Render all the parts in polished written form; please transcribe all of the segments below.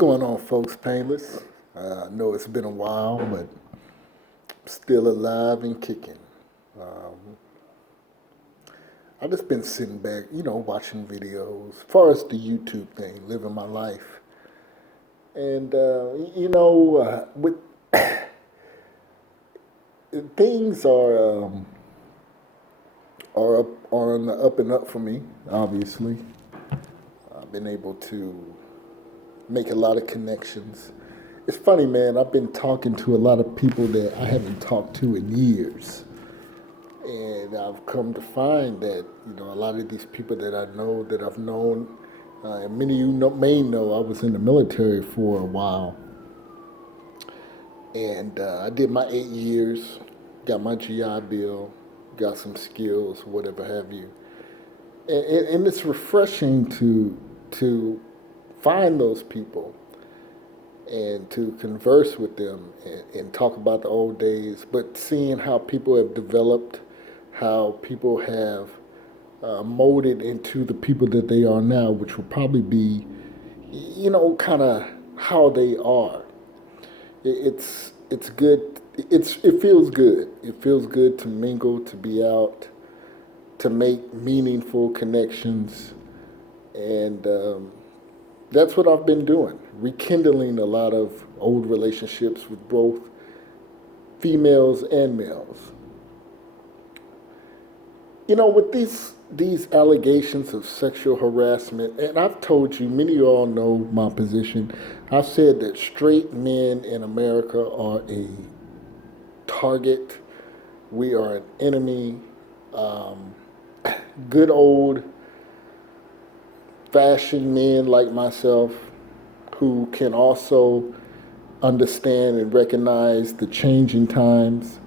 going on, folks? Painless. I know it's been a while, but still alive and kicking. Um, I've just been sitting back, watching videos. As far as the YouTube thing, living my life, and with things are on the up and up for me. Obviously, I've been able to make a lot of connections. It's funny, man. I've been talking to a lot of people that I haven't talked to in years. And I've come to find that, a lot of these people that I know, that I've known, and many of you may know, I was in the military for a while. And I did my 8 years, got my GI Bill, got some skills, whatever have you. And it's refreshing to find those people and to converse with them and talk about the old days, but seeing how people have developed, how people have molded into the people that they are now, which will probably be, kind of how they are. It's good. It feels good. It feels good to mingle, to be out, to make meaningful connections, and that's what I've been doing, rekindling a lot of old relationships with both females and males. With these allegations of sexual harassment, and I've told you, many of you all know my position. I've said that straight men in America are a target. We are an enemy. Um, Good old fashioned men like myself who can also understand and recognize the changing times,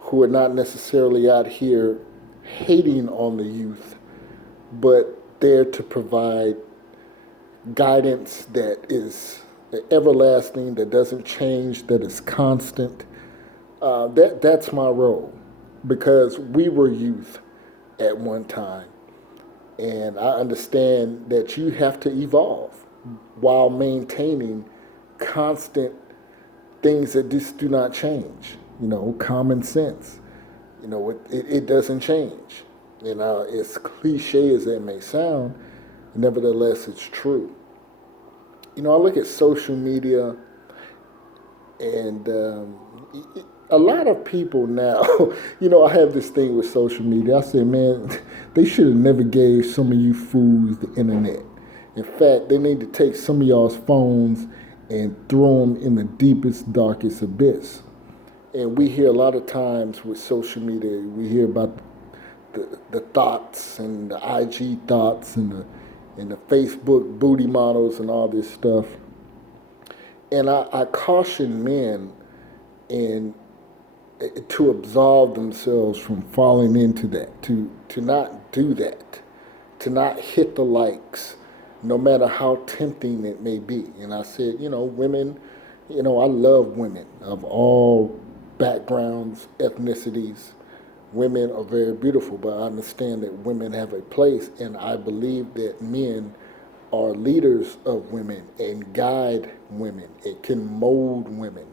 who are not necessarily out here hating on the youth, but there to provide guidance that is everlasting, that doesn't change, that is constant. That's my role, because we were youth at one time, and I understand that you have to evolve while maintaining constant things that just do not change. Common sense. It doesn't change. As cliche as that may sound, nevertheless, it's true. I look at social media, and a lot of people now, I have this thing with social media. I say, man, they should have never gave some of you fools the internet. In fact, they need to take some of y'all's phones and throw them in the deepest, darkest abyss. And we hear a lot of times with social media, we hear about the thoughts and the IG thoughts and the Facebook booty models and all this stuff. And I caution men in to absolve themselves from falling into that, to not do that, to not hit the likes, no matter how tempting it may be. And I said, women, I love women of all backgrounds, ethnicities. Women are very beautiful, but I understand that women have a place, and I believe that men are leaders of women and guide women. It can mold women.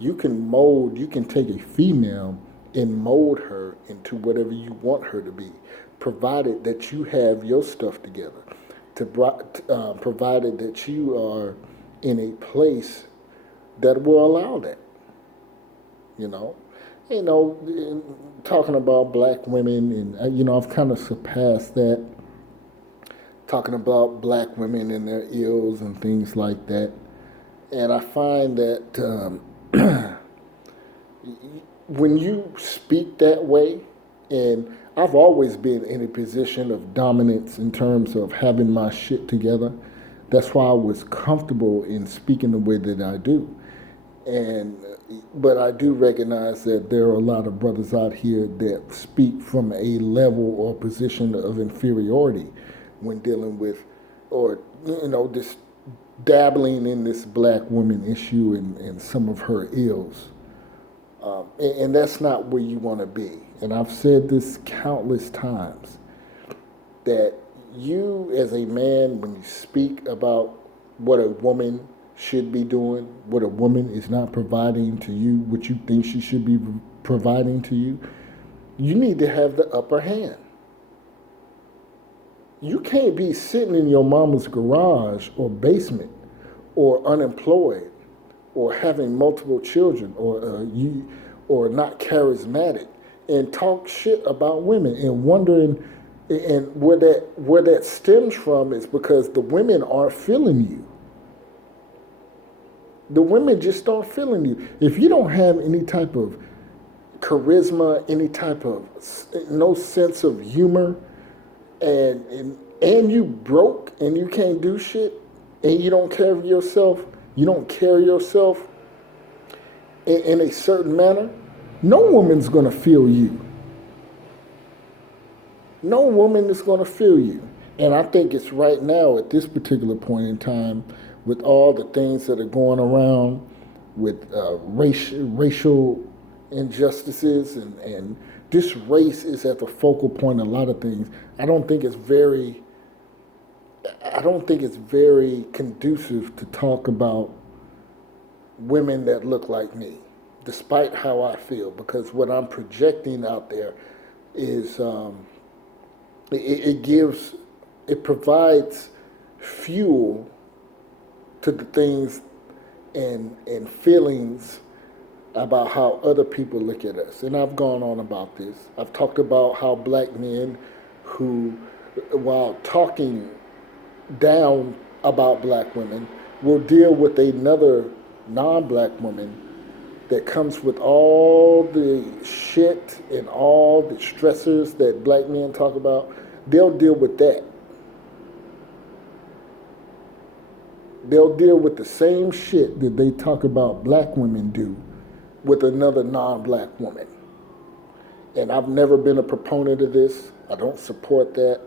You can take a female and mold her into whatever you want her to be, provided that you have your stuff together, provided that you are in a place that will allow that. you know. Talking about black women, and I've kind of surpassed that. Talking about black women and their ills and things like that, and I find that when you speak that way, and I've always been in a position of dominance in terms of having my shit together. That's why I was comfortable in speaking the way that I do. But I do recognize that there are a lot of brothers out here that speak from a level or position of inferiority when dealing with, or just dabbling in this black woman issue and some of her ills. And that's not where you want to be. And I've said this countless times, that you as a man, when you speak about what a woman should be doing, what a woman is not providing to you, what you think she should be providing to you, you need to have the upper hand. You can't be sitting in your mama's garage or basement or unemployed or having multiple children or not charismatic and talk shit about women and wondering, and where that stems from is because the women aren't feeling you. The women just aren't feeling you. If you don't have any type of charisma, any type of no sense of humor, and you broke and you can't do shit, and you don't carry yourself, in a certain manner, no woman's gonna feel you. No woman is gonna feel you. And I think it's right now at this particular point in time, with all the things that are going around with racial injustices and this race is at the focal point of a lot of things. I don't think it's very conducive to talk about women that look like me, despite how I feel, because what I'm projecting out there is it provides fuel to the things and feelings about how other people look at us. And I've gone on about this. I've talked about how black men who, while talking down about black women, will deal with another non-black woman that comes with all the shit and all the stressors that black men talk about. They'll deal with that. They'll deal with the same shit that they talk about black women do with another non-black woman. And I've never been a proponent of this. I don't support that.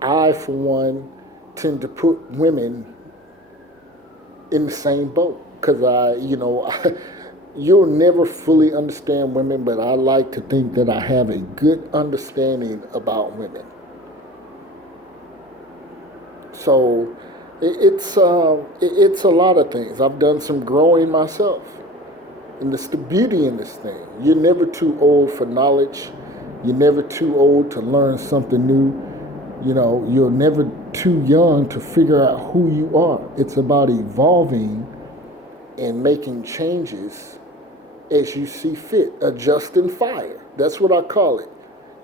I, for one, tend to put women in the same boat because you'll never fully understand women, but I like to think that I have a good understanding about women. So it's a lot of things. I've done some growing myself. And it's the beauty in this thing. You're never too old for knowledge. You're never too old to learn something new. You're never too young to figure out who you are. It's about evolving and making changes as you see fit. Adjusting fire. That's what I call it.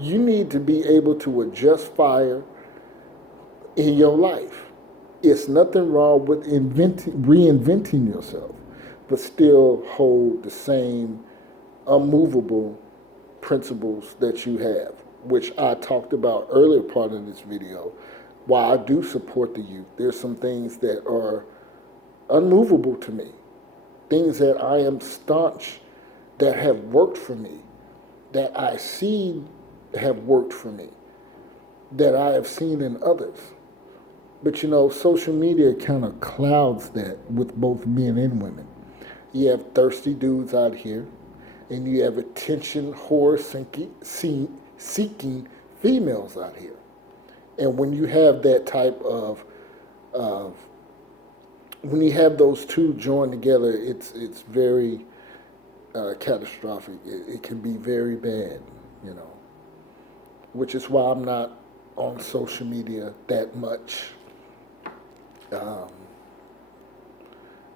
You need to be able to adjust fire in your life. It's nothing wrong with reinventing yourself, but still hold the same unmovable principles that you have, which I talked about earlier part of this video. While I do support the youth, there's some things that are unmovable to me, things that I am staunch, that have worked for me, that I see have worked for me, that I have seen in others. But social media kind of clouds that with both men and women. You have thirsty dudes out here, and you have attention whore seeking females out here. And when you have that type of when you have those two joined together, it's very catastrophic. It can be very bad, which is why I'm not on social media that much.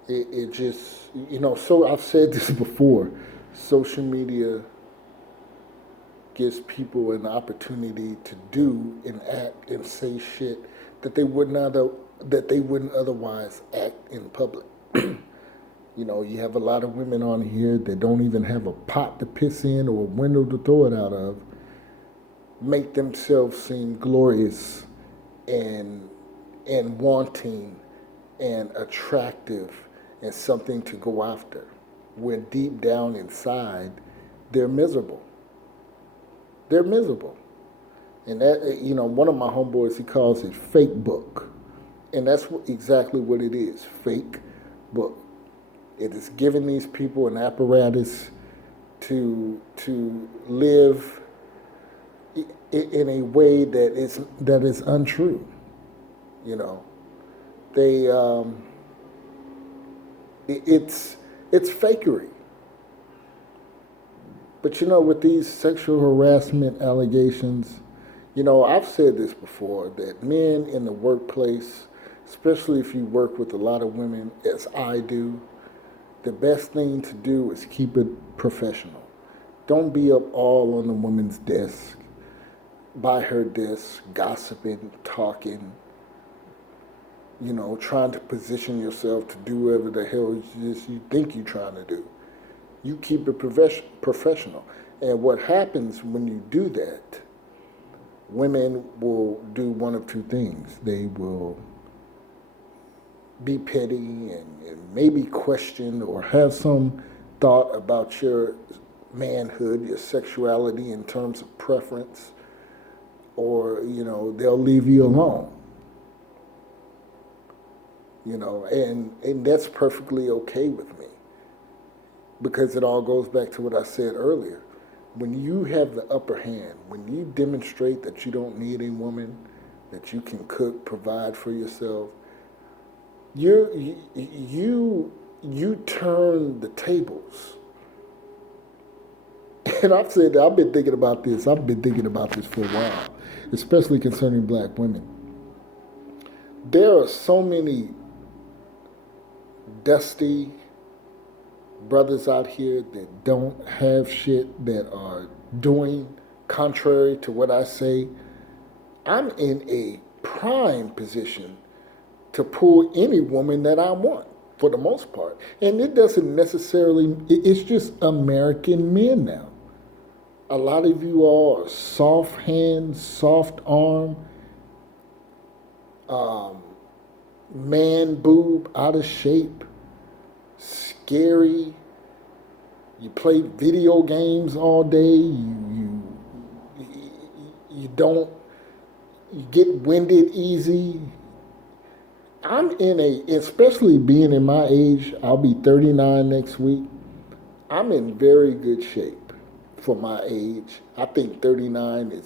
It just, so I've said this before, social media gives people an opportunity to do and act and say shit that they wouldn't otherwise act in public. You have a lot of women on here that don't even have a pot to piss in or a window to throw it out of, make themselves seem glorious and wanting and attractive and something to go after, when deep down inside, they're miserable. They're miserable. And that, one of my homeboys, he calls it fake book. And that's exactly what it is, fake book. It is giving these people an apparatus to live in a way that is untrue. They It's fakery. But with these sexual harassment allegations, I've said this before that men in the workplace, especially if you work with a lot of women, as I do, the best thing to do is keep it professional. Don't be up all on the woman's desk, by her desk, gossiping, talking, trying to position yourself to do whatever the hell you think you're trying to do. You keep it professional. And what happens when you do that, women will do one of two things. They will be petty and maybe question or have some thought about your manhood, your sexuality in terms of preference, or, they'll leave you alone. And that's perfectly okay with me, because it all goes back to what I said earlier. When you have the upper hand, when you demonstrate that you don't need a woman, that you can cook, provide for yourself, you turn the tables. And I've said that I've been thinking about this. I've been thinking about this for a while, especially concerning black women. There are so many dusty brothers out here that don't have shit, that are doing contrary to what I say. I'm in a prime position to pull any woman that I want, for the most part. And it doesn't necessarily, it's just American men now. A lot of you all are soft hand, soft arm, man boob, out of shape, scary. You play video games all day. You don't, you get winded easy. I'm in especially being in my age, I'll be 39 next week. I'm in very good shape for my age. I think 39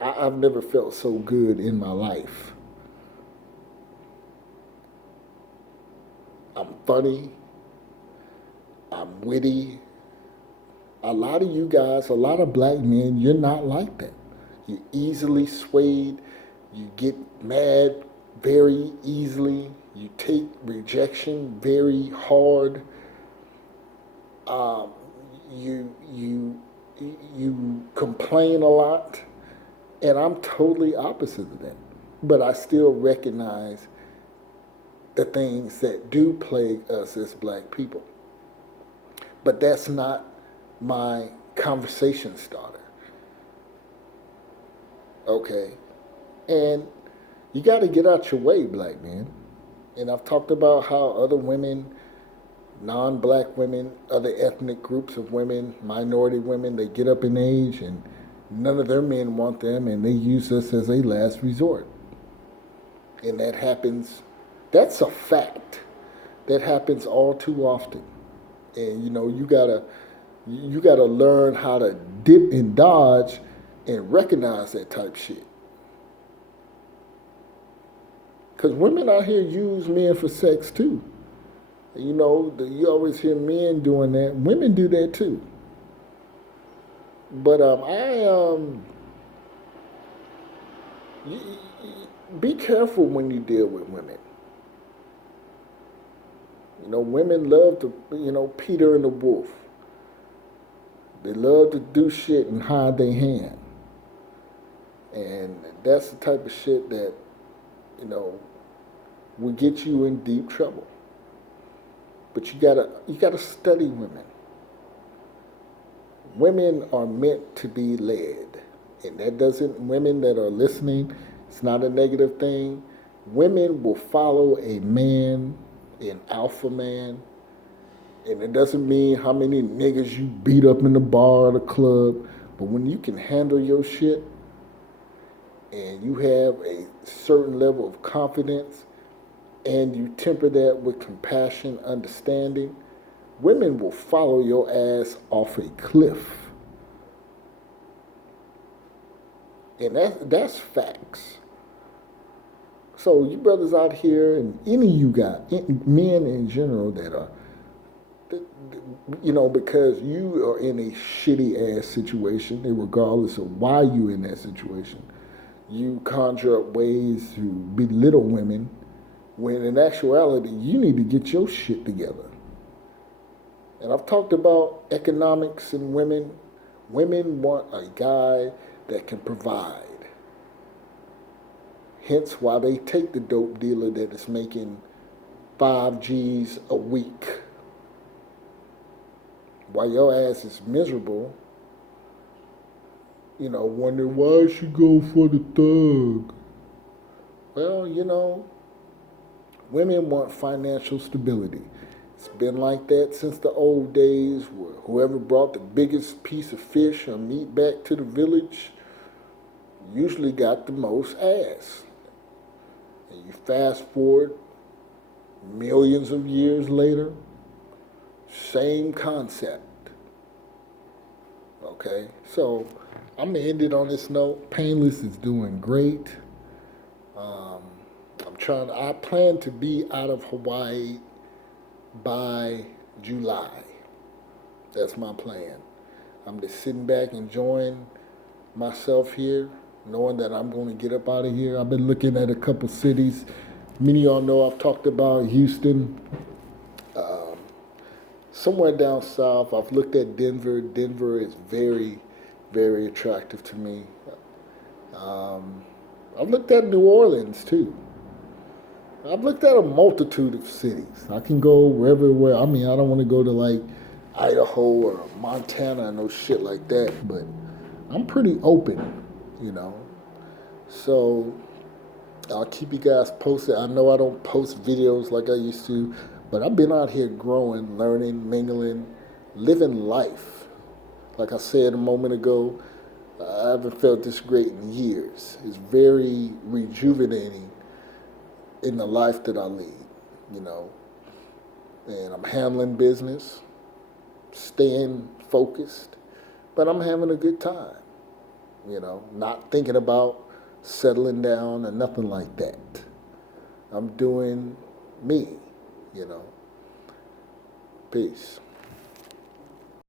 I've never felt so good in my life. I'm funny. I'm witty. A lot of you guys, a lot of black men, you're not like that. You're easily swayed. You get mad very easily. You take rejection very hard. You complain a lot, and I'm totally opposite of that. But I still recognize the things that do plague us as black people. But that's not my conversation starter. Okay? And you got to get out your way, black men. And I've talked about how other women, non-black women, other ethnic groups of women, minority women, they get up in age and none of their men want them, and they use us as a last resort. And that happens, that's a fact. That happens all too often. And you gotta learn how to dip and dodge and recognize that type shit. Because women out here use men for sex too. You always hear men doing that. Women do that too. But be careful when you deal with women. Women love to, Peter and the wolf. They love to do shit and hide their hand. And that's the type of shit that, will get you in deep trouble. But you gotta study women. Women are meant to be led. And that doesn't, women that are listening, it's not a negative thing. Women will follow a man, an alpha man. And it doesn't mean how many niggas you beat up in the bar or the club. But when you can handle your shit and you have a certain level of confidence and you temper that with compassion, understanding, women will follow your ass off a cliff. And that's facts. So you brothers out here, and any of you guys, men in general that are, because you are in a shitty ass situation, and regardless of why you in that situation, you conjure up ways to belittle women, when in actuality you need to get your shit together. And I've talked about economics and women. Women want a guy that can provide. Hence why they take the dope dealer that is making 5 G's a week. While your ass is miserable, wondering why I should go for the thug. Well, women want financial stability. It's been like that since the old days, where whoever brought the biggest piece of fish or meat back to the village usually got the most ass. And you fast forward millions of years later, same concept. Okay, so I'm gonna end it on this note. Painless is doing great. I plan to be out of Hawaii by July. That's my plan. I'm just sitting back enjoying myself here, knowing that I'm going to get up out of here. I've been looking at a couple cities. Many of y'all know I've talked about Houston. Somewhere down south, I've looked at Denver. Denver is very, very attractive to me. I've looked at New Orleans too. I've looked at a multitude of cities. I can go wherever. I mean, I don't want to go to like Idaho or Montana and no shit like that, but I'm pretty open. So I'll keep you guys posted. I know I don't post videos like I used to, but I've been out here growing, learning, mingling, living life. Like I said a moment ago, I haven't felt this great in years. It's very rejuvenating in the life that I lead. And I'm handling business, staying focused, but I'm having a good time, not thinking about settling down and nothing like that. I'm doing me. Peace.